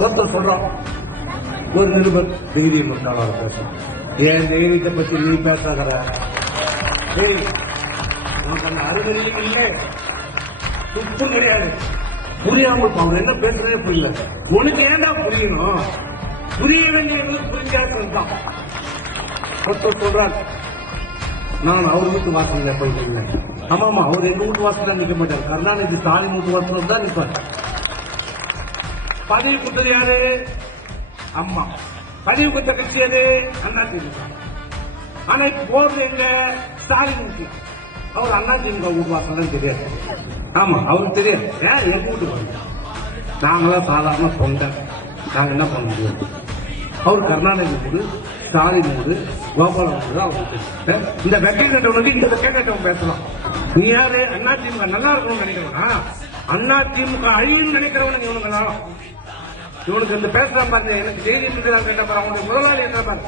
ஒருத்தர் சொல்றான். ஒரு நிருபர் டிகிரி முட்டாளர் பேசுறான். ஏன் தைரியத்தை பத்தி நீ பேசாகிற ஏய், உனக்கு அந்த அறிவு இல்லை துப்பும் கிடையாது. புரியாம இப்ப அவர் என்ன பேசுறதே புரியல. உனக்கு ஏன்டா புரியணும்? புரிய வேண்டியது புரிஞ்சாக்கிறது தான். ஒருத்தர் சொல்றார் நான் அவர் வீட்டு வாசல்ல போய் இல்லை ஆமாமா அவர் எங்க வீட்டு வாசல்ல நிற்க மாட்டார். கருணாநிதி தாய் வீட்டு வாசல்ல தான் நிற்பார் பதவி கொடுத்தது யாரு? அம்மா. பதவி கொடுத்த கட்சி யாரு அண்ணா திமுக ஆனா இப்ப போறது எங்க? ஸ்டாலின் அவர் அண்ணா திமுக உருவாக்கம் தெரியாது. ஆமா அவருக்கு தெரியாது. ஏன் எங்க வீட்டு வந்து நாங்களாம் சாதாரண சொந்த நாங்க என்ன பண்ண முடியும்? அவர் கருணாநிதி மூடு ஸ்டாலின் மூடு கோபால மூடு தான் அவருக்கு இந்த வெக்கை கட்டவனுக்கு இந்த வெக்கை கட்டவன் பேசலாம். நீ யாரு? அண்ணா திமுக நல்லா இருக்கணும்னு நினைக்கிறவனா? அண்ணா திமுக அழியும் நினைக்கிறவனுங்க இவனுங்களா இவனுக்கு இந்த பேசுறான் பாருங்க எனக்கு செய்தி நான் கேட்ட பாரு அவனுடைய முதலாளி என்ன பாரு?